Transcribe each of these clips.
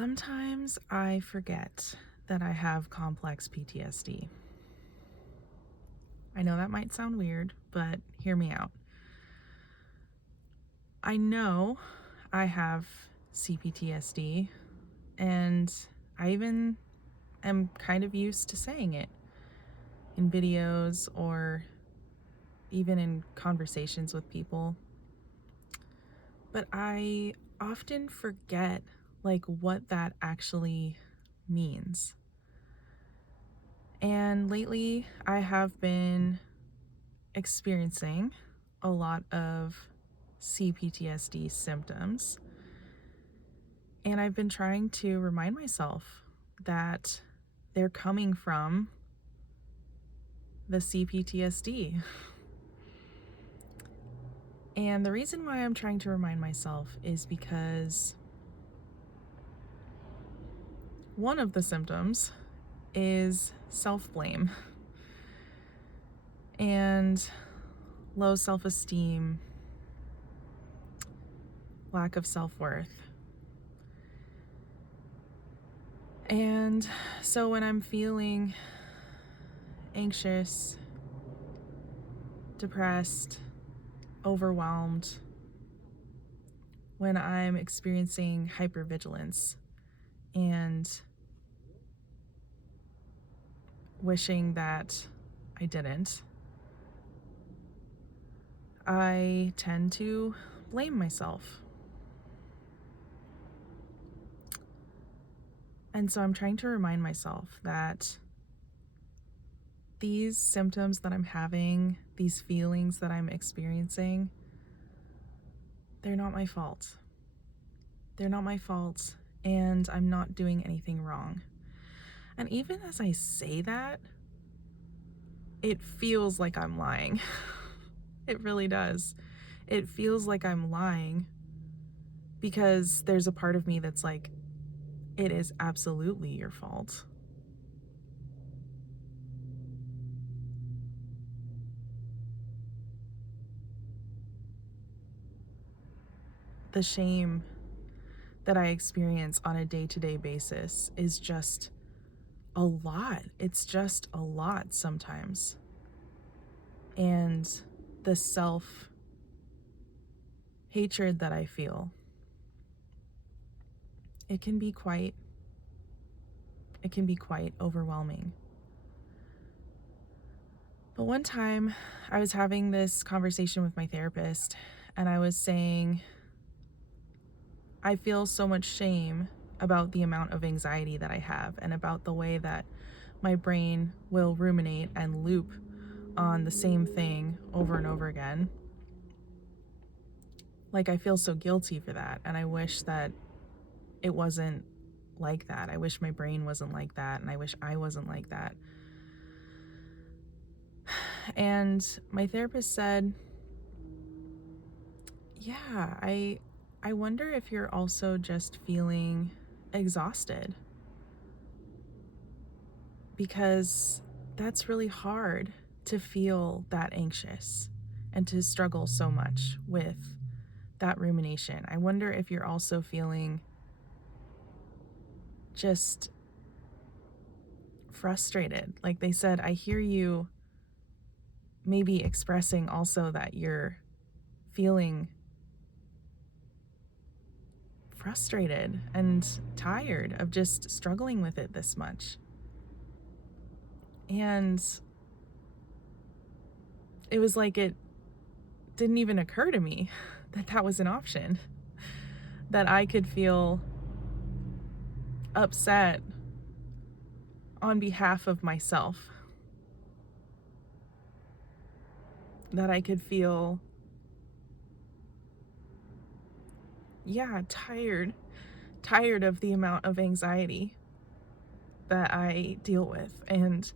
Sometimes I forget that I have complex PTSD. I know that might sound weird, but hear me out. I know I have C-PTSD, and I even am kind of used to saying it in videos or even in conversations with people. But I often forget what that actually means. And lately, I have been experiencing a lot of C-PTSD symptoms, and I've been trying to remind myself that they're coming from the C-PTSD. And the reason why I'm trying to remind myself is because one of the symptoms is self-blame and low self-esteem, lack of self-worth. And so when I'm feeling anxious, depressed, overwhelmed, when I'm experiencing hypervigilance and wishing that I didn't, I tend to blame myself. And so I'm trying to remind myself that these symptoms that I'm having, these feelings that I'm experiencing, they're not my fault. They're not my fault, and I'm not doing anything wrong. And even as I say that, it feels like I'm lying. It really does. It feels like I'm lying because there's a part of me that's like, it is absolutely your fault. The shame that I experience on a day-to-day basis is just a lot. It's just a lot sometimes. And the self-hatred that I feel, it can be quite overwhelming. But one time I was having this conversation with my therapist, and I was saying, I feel so much shame about the amount of anxiety that I have and about the way that my brain will ruminate and loop on the same thing over and over again. I feel so guilty for that, and I wish that it wasn't like that. I wish my brain wasn't like that, and I wish I wasn't like that. And my therapist said, yeah, I wonder if you're also just feeling exhausted, because that's really hard to feel that anxious and to struggle so much with that rumination. I wonder if you're also feeling just frustrated. Like they said, I hear you maybe expressing also that you're feeling frustrated and tired of just struggling with it this much. And it was like it didn't even occur to me that that was an option, that I could feel upset on behalf of myself, that I could feel, tired of the amount of anxiety that I deal with, and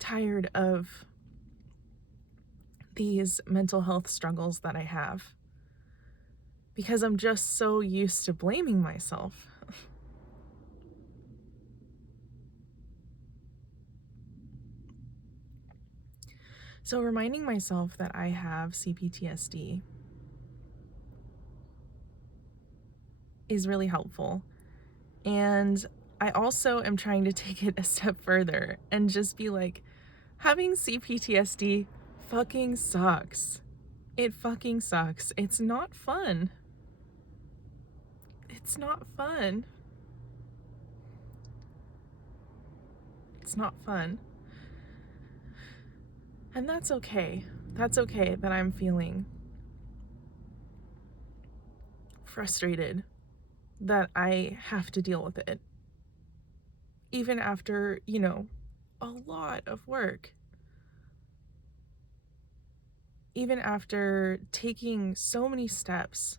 tired of these mental health struggles that I have, because I'm just so used to blaming myself. So reminding myself that I have C-PTSD is really helpful. And I also am trying to take it a step further and just be like, having C-PTSD fucking sucks. It fucking sucks. It's not fun. It's not fun. It's not fun. And that's okay. That's okay that I'm feeling frustrated that I have to deal with it. Even after, a lot of work. Even after taking so many steps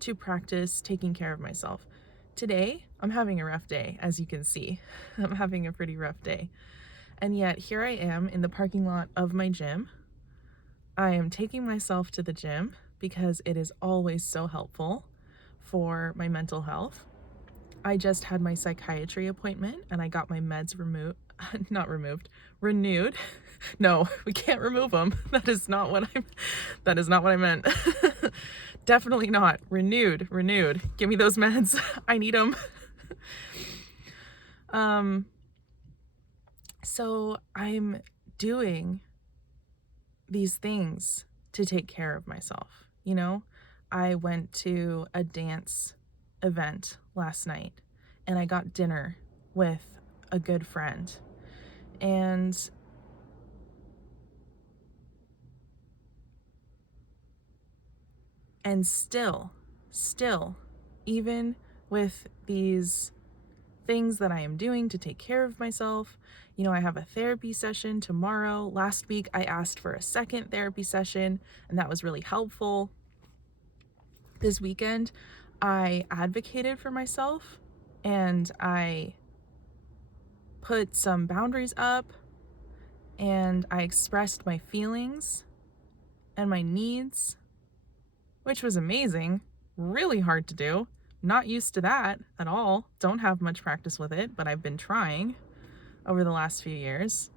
to practice taking care of myself. Today, I'm having a rough day, as you can see. I'm having a pretty rough day. And yet, here I am in the parking lot of my gym. I am taking myself to the gym because it is always so helpful for my mental health. I just had my psychiatry appointment and I got my meds renewed. No, we can't remove them. That is not what I meant. Definitely not. Renewed. Give me those meds. I need them. So I'm doing these things to take care of myself. I went to a dance event last night and I got dinner with a good friend. And still, even with these things that I am doing to take care of myself, I have a therapy session tomorrow. Last week, I asked for a second therapy session, and that was really helpful. This weekend, I advocated for myself, and I put some boundaries up, and I expressed my feelings and my needs, which was amazing. Really hard to do. Not used to that at all. Don't have much practice with it, but I've been trying over the last few years.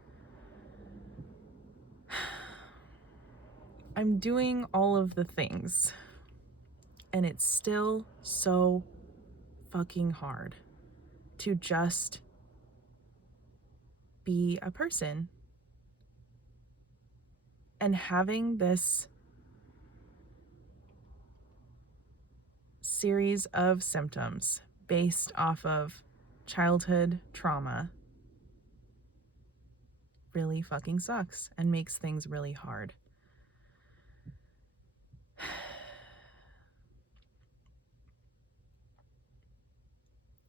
I'm doing all of the things, and it's still so fucking hard to just be a person. And having this series of symptoms based off of childhood trauma really fucking sucks and makes things really hard.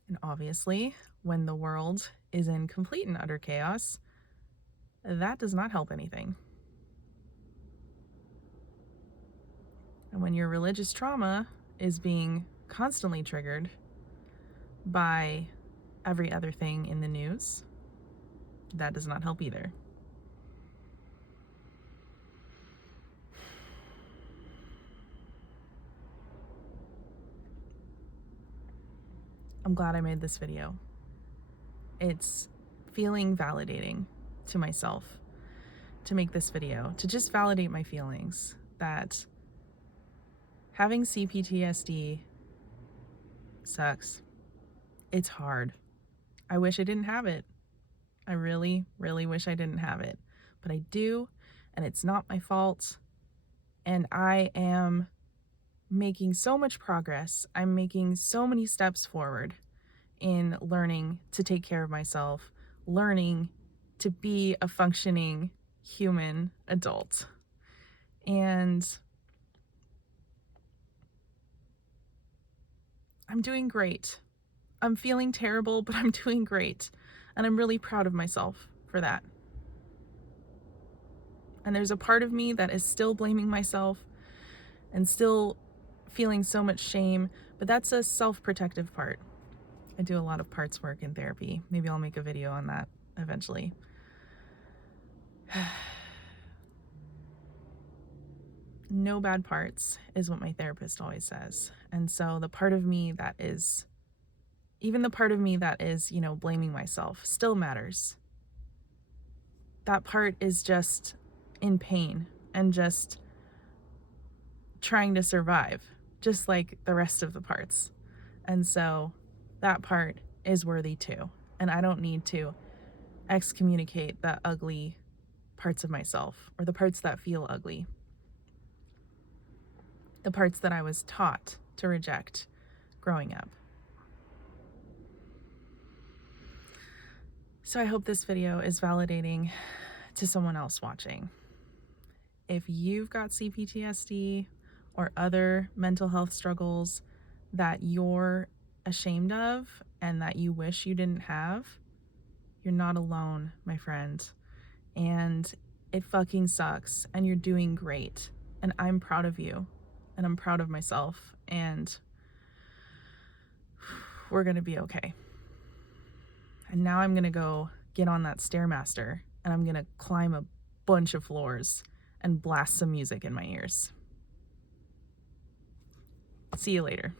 And obviously, when the world is in complete and utter chaos, that does not help anything. And when your religious trauma is being constantly triggered by every other thing in the news, that does not help either. I'm glad I made this video. It's feeling validating to myself to make this video, to just validate my feelings that having C-PTSD sucks. It's hard. I wish I didn't have it. I really, really wish I didn't have it. But I do, and it's not my fault. And I am making so much progress. I'm making so many steps forward in learning to take care of myself, learning to be a functioning human adult. And I'm doing great. I'm feeling terrible, but I'm doing great. And I'm really proud of myself for that. And there's a part of me that is still blaming myself and still feeling so much shame, but that's a self-protective part. I do a lot of parts work in therapy. Maybe I'll make a video on that eventually. No bad parts is what my therapist always says. And so the part of me that is, even the part of me that is, blaming myself still matters. That part is just in pain and just trying to survive, just like the rest of the parts. And so that part is worthy too. And I don't need to excommunicate the ugly parts of myself, or the parts that feel ugly, the parts that I was taught to reject growing up. So I hope this video is validating to someone else watching. If you've got C-PTSD or other mental health struggles that you're ashamed of and that you wish you didn't have, you're not alone, my friend. And it fucking sucks, and you're doing great. And I'm proud of you, and I'm proud of myself, and we're gonna be okay. And now I'm gonna go get on that Stairmaster, and I'm gonna climb a bunch of floors and blast some music in my ears. See you later.